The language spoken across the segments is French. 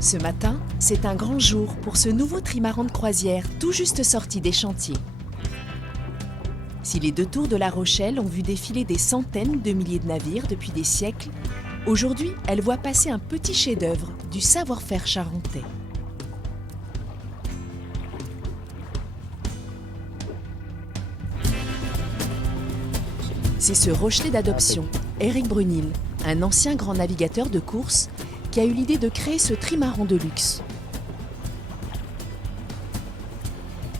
Ce matin, c'est un grand jour pour ce nouveau trimaran de croisière tout juste sorti des chantiers. Si les deux tours de La Rochelle ont vu défiler des centaines de milliers de navires depuis des siècles, aujourd'hui, elle voit passer un petit chef-d'œuvre du savoir-faire charentais. C'est ce Rochelet d'adoption, Éric Brunil, un ancien grand navigateur de course, qui a eu l'idée de créer ce trimaran de luxe.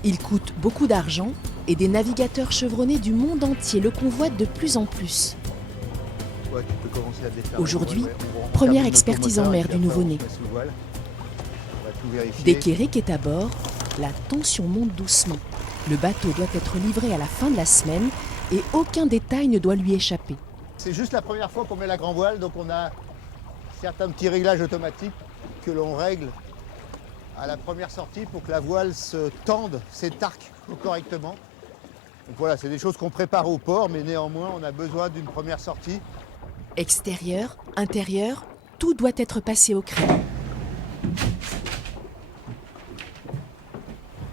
Il coûte beaucoup d'argent et des navigateurs chevronnés du monde entier le convoitent de plus en plus. Aujourd'hui, première expertise en mer du nouveau-né. Dès qu'Éric est à bord, la tension monte doucement. Le bateau doit être livré à la fin de la semaine et aucun détail ne doit lui échapper. C'est juste la première fois qu'on met la grand voile, donc on a certains petits réglages automatiques que l'on règle à la première sortie pour que la voile se tende, s'étarque correctement. Donc voilà, c'est des choses qu'on prépare au port, mais néanmoins on a besoin d'une première sortie. Extérieur, intérieur, tout doit être passé au crayon.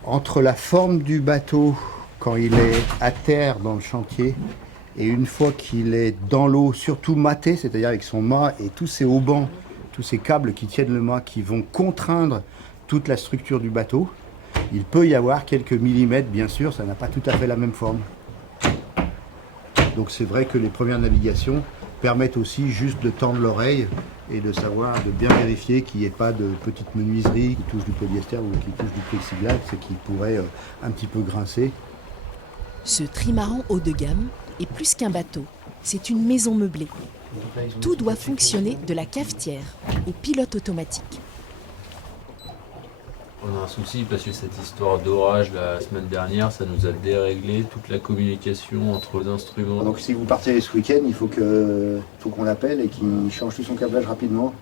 Entre la forme du bateau quand il est à terre dans le chantier et une fois qu'il est dans l'eau, surtout mâté, c'est-à-dire avec son mât et tous ces haubans, tous ces câbles qui tiennent le mât, qui vont contraindre toute la structure du bateau, il peut y avoir quelques millimètres, bien sûr, ça n'a pas tout à fait la même forme. Donc c'est vrai que les premières navigations permettent aussi juste de tendre l'oreille et de savoir, de bien vérifier qu'il n'y ait pas de petites menuiseries qui touchent du polyester ou qui touchent du plexiglas, ce qui pourrait un petit peu grincer. Ce trimaran haut de gamme est plus qu'un bateau, c'est une maison meublée. Tout doit fonctionner de la cafetière au pilote automatique. On a un souci parce que cette histoire d'orage la semaine dernière, ça nous a déréglé toute la communication entre les instruments. Donc si vous partez ce week-end, il faut qu'on l'appelle et qu'il change tout son câblage rapidement.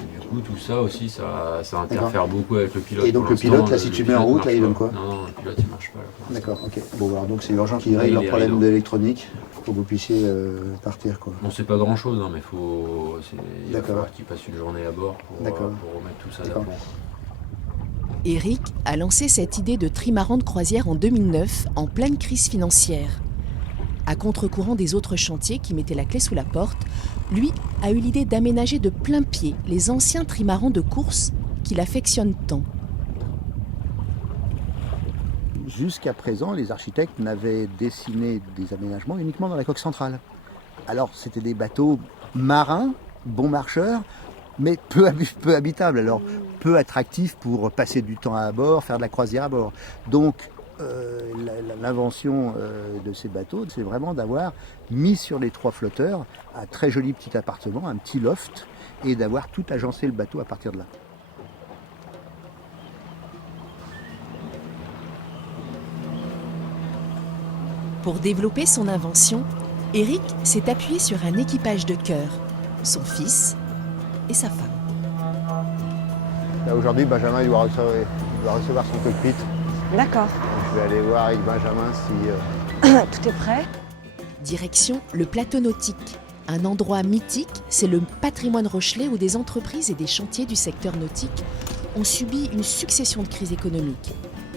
Et du coup, tout ça aussi, ça interfère beaucoup avec le pilote. Et donc le pilote, là, si tu mets en route, là, il donne quoi? Non, le pilote, il marche pas. Là, d'accord, ok. Bon, alors donc c'est urgent qu'il règle leur problème d'électronique pour que vous puissiez partir, quoi. Bon, c'est pas grand-chose, hein, mais il va falloir qu'il passe une journée à bord pour remettre tout ça d'aplomb. Éric a lancé cette idée de trimaran de croisière en 2009, en pleine crise financière. À contre-courant des autres chantiers qui mettaient la clé sous la porte, lui a eu l'idée d'aménager de plein pied les anciens trimarans de course qu'il affectionne tant. Jusqu'à présent, les architectes n'avaient dessiné des aménagements uniquement dans la coque centrale. Alors, c'était des bateaux marins, bons marcheurs, mais peu habitables, alors peu attractifs pour passer du temps à bord, faire de la croisière à bord. Donc, l'invention de ces bateaux, c'est vraiment d'avoir mis sur les trois flotteurs un très joli petit appartement, un petit loft, et d'avoir tout agencé le bateau à partir de là. Pour développer son invention, Éric s'est appuyé sur un équipage de cœur, son fils et sa femme. Là, aujourd'hui, Benjamin il doit recevoir son cockpit. D'accord. Je vais aller voir avec Benjamin si... Tout est prêt? Direction le plateau nautique, un endroit mythique, c'est le patrimoine rochelais où des entreprises et des chantiers du secteur nautique ont subi une succession de crises économiques.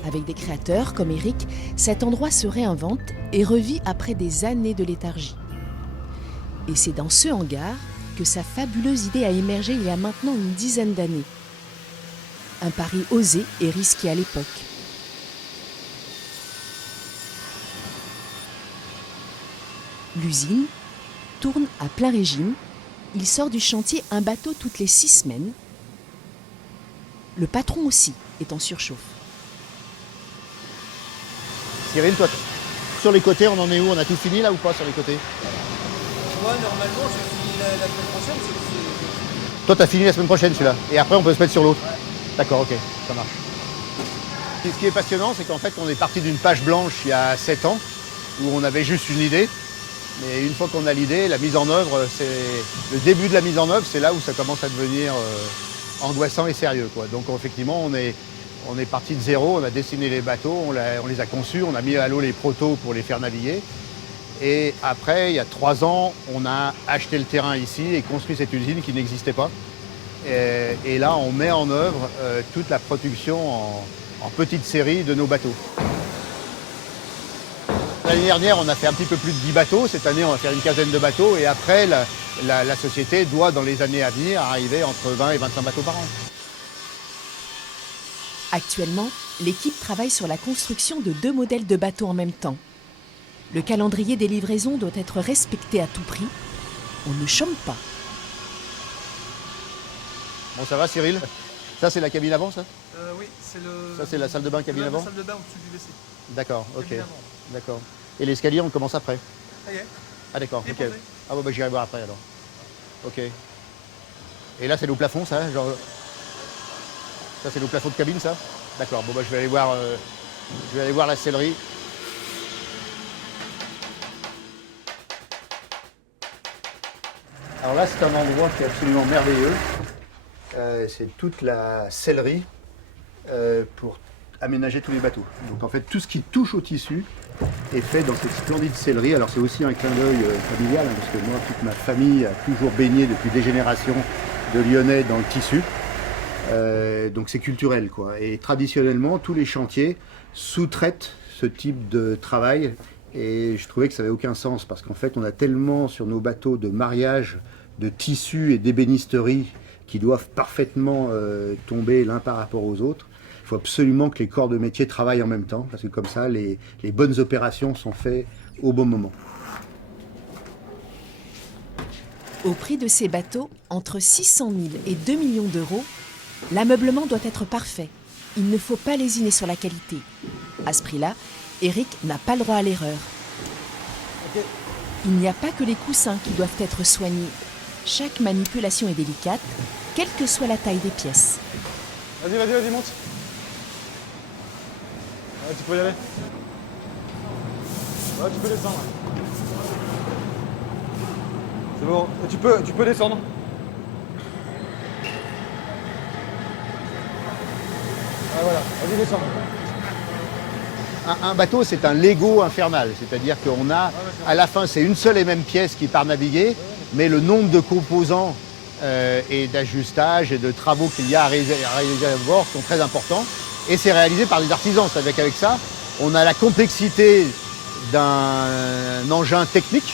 Avec des créateurs comme Éric, cet endroit se réinvente et revit après des années de léthargie. Et c'est dans ce hangar que sa fabuleuse idée a émergé il y a maintenant une dizaine d'années. Un pari osé et risqué à l'époque. L'usine tourne à plein régime. Il sort du chantier un bateau toutes les 6 semaines. Le patron aussi est en surchauffe. Cyril, toi, sur les côtés, on en est où? On a tout fini là ou pas sur les côtés? Moi, normalement, je finis la semaine prochaine. Toi, t'as fini la semaine prochaine celui-là. Et après, on peut se mettre sur l'autre. Ouais. D'accord, ok, ça marche. Ce qui est passionnant, c'est qu'en fait, on est parti d'une page blanche il y a 7 ans, où on avait juste une idée. Mais une fois qu'on a l'idée, la mise en œuvre, c'est le début de la mise en œuvre, c'est là où ça commence à devenir angoissant et sérieux, quoi. Donc effectivement, on est parti de zéro, on a dessiné les bateaux, on les a conçus, on a mis à l'eau les protos pour les faire naviguer. Et après, il y a 3 ans, on a acheté le terrain ici et construit cette usine qui n'existait pas. Et là, on met en œuvre toute la production en petite série de nos bateaux. L'année dernière, on a fait un petit peu plus de 10 bateaux. Cette année, on va faire une quinzaine de bateaux. Et après, la société doit, dans les années à venir, arriver entre 20 et 25 bateaux par an. Actuellement, l'équipe travaille sur la construction de 2 modèles de bateaux en même temps. Le calendrier des livraisons doit être respecté à tout prix. On ne chôme pas. Bon, ça va, Cyril? Ça, c'est la cabine avant, ça? Oui, c'est le. Ça, c'est la salle de bain, cabine avant? La salle de bain au-dessus du WC. D'accord, ok. Cabine avant. D'accord. Et l'escalier, on commence après? Ça y est. Ah, d'accord, Il est ok. posé. Ah, bon, bah, j'irai voir après, alors. Ok. Et là, c'est le plafond, ça? Genre... Ça, c'est le plafond de cabine, ça? D'accord, bon, bah, je vais aller voir la sellerie. Alors là, c'est un endroit qui est absolument merveilleux. C'est toute la sellerie pour aménager tous les bateaux. Donc en fait, tout ce qui touche au tissu est fait dans cette splendide sellerie. Alors c'est aussi un clin d'œil familial, hein, parce que moi, toute ma famille a toujours baigné depuis des générations de Lyonnais dans le tissu. Donc c'est culturel, quoi. Et traditionnellement, tous les chantiers sous-traitent ce type de travail. Et je trouvais que ça n'avait aucun sens, parce qu'en fait, on a tellement sur nos bateaux de mariage, de tissus et d'ébénisterie qui doivent parfaitement tomber l'un par rapport aux autres. Il faut absolument que les corps de métier travaillent en même temps, parce que comme ça, les bonnes opérations sont faites au bon moment. Au prix de ces bateaux, entre 600 000 et 2 millions d'euros, l'ameublement doit être parfait. Il ne faut pas lésiner sur la qualité. À ce prix-là, Eric n'a pas le droit à l'erreur. Ok. Il n'y a pas que les coussins qui doivent être soignés. Chaque manipulation est délicate, quelle que soit la taille des pièces. Vas-y, monte. Ouais, tu peux y aller. Ouais, tu peux descendre. C'est bon, tu peux descendre. Ah, voilà, vas-y, descends. Un bateau, c'est un Lego infernal, c'est-à-dire qu'on a, à la fin, c'est une seule et même pièce qui part naviguer, mais le nombre de composants et d'ajustages et de travaux qu'il y a à réaliser à bord sont très importants. Et c'est réalisé par des artisans, c'est-à-dire qu'avec ça, on a la complexité d'un engin technique,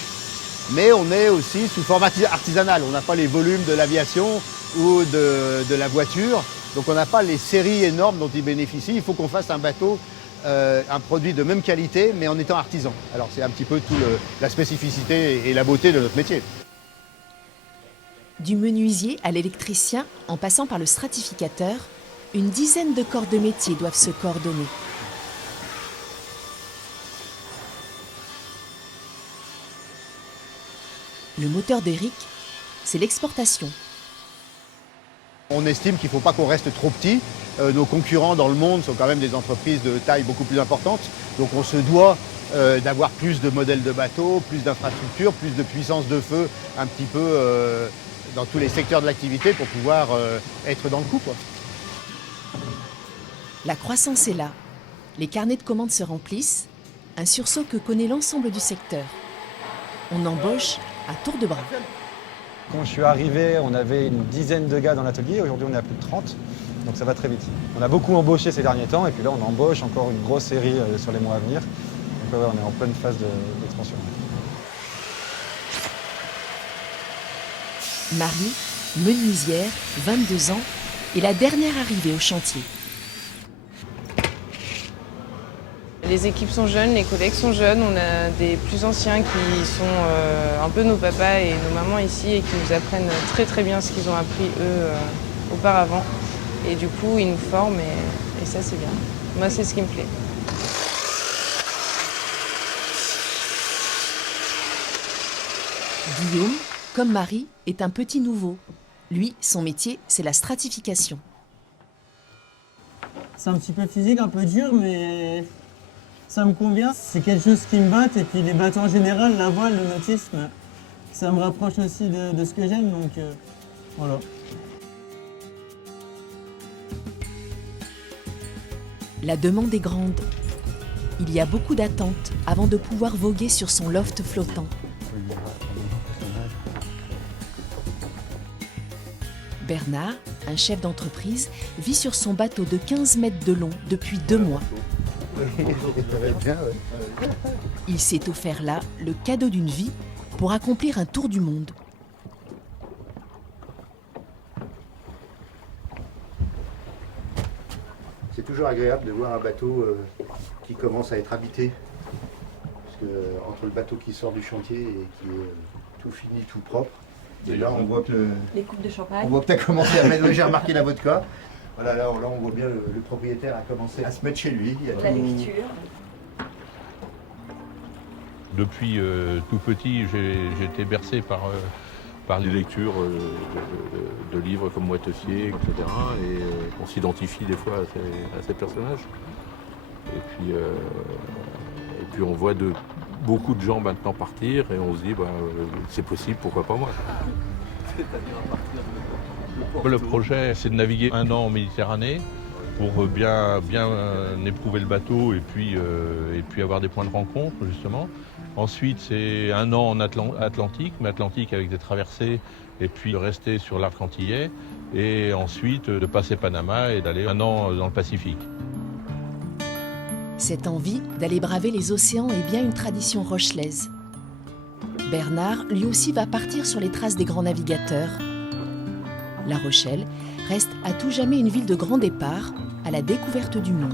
mais on est aussi sous forme artisanale. On n'a pas les volumes de l'aviation ou de la voiture, donc on n'a pas les séries énormes dont ils bénéficient. Il faut qu'on fasse un bateau, un produit de même qualité, mais en étant artisan. Alors c'est un petit peu toute la spécificité et la beauté de notre métier. Du menuisier à l'électricien, en passant par le stratificateur, une dizaine de corps de métier doivent se coordonner. Le moteur d'Eric, c'est l'exportation. On estime qu'il ne faut pas qu'on reste trop petit. Nos concurrents dans le monde sont quand même des entreprises de taille beaucoup plus importante. Donc on se doit d'avoir plus de modèles de bateaux, plus d'infrastructures, plus de puissance de feu un petit peu dans tous les secteurs de l'activité pour pouvoir être dans le coup, quoi. La croissance est là. Les carnets de commandes se remplissent, un sursaut que connaît l'ensemble du secteur. On embauche à tour de bras. Quand je suis arrivé, on avait une dizaine de gars dans l'atelier. Aujourd'hui, on est à plus de 30. Donc ça va très vite. On a beaucoup embauché ces derniers temps. Et puis là, on embauche encore une grosse série sur les mois à venir. Donc ouais, on est en pleine phase d'expansion. Marie, menuisière, 22 ans, est la dernière arrivée au chantier. Les équipes sont jeunes, les collègues sont jeunes, on a des plus anciens qui sont un peu nos papas et nos mamans ici et qui nous apprennent très très bien ce qu'ils ont appris eux auparavant. Et du coup, ils nous forment et ça c'est bien. Moi, c'est ce qui me plaît. Guillaume, comme Marie, est un petit nouveau. Lui, son métier, c'est la stratification. C'est un petit peu physique, un peu dur, mais ça me convient. C'est quelque chose qui me batte. Et puis les bateaux en général, la voile, le nautisme, ça me rapproche aussi de ce que j'aime. Donc voilà. La demande est grande. Il y a beaucoup d'attentes avant de pouvoir voguer sur son loft flottant. Bernard, un chef d'entreprise, vit sur son bateau de 15 mètres de long depuis 2 mois. Il s'est offert là le cadeau d'une vie pour accomplir un tour du monde. C'est toujours agréable de voir un bateau qui commence à être habité. Parce que entre le bateau qui sort du chantier et qui est tout fini, tout propre, et là on voit que les coupes de champagne. On voit que tu as commencé à mettre, j'ai remarqué la vodka. Voilà, là on voit bien le propriétaire a commencé à se mettre chez lui. Il y a La tout- lecture. Depuis tout petit, j'ai été bercé par les lectures de livres comme Moitessier, etc. Et on s'identifie des fois à ces personnages. Et puis on voit beaucoup de gens maintenant partir et on se dit c'est possible, pourquoi pas moi. Le projet, c'est de naviguer 1 an en Méditerranée pour bien éprouver le bateau et puis avoir des points de rencontre justement. Ensuite, c'est 1 an en Atlantique, mais Atlantique avec des traversées et puis de rester sur l'arc antillais et ensuite de passer Panama et d'aller 1 an dans le Pacifique. Cette envie d'aller braver les océans est bien une tradition rochelaise. Bernard, lui aussi, va partir sur les traces des grands navigateurs. La Rochelle reste à tout jamais une ville de grand départ à la découverte du monde.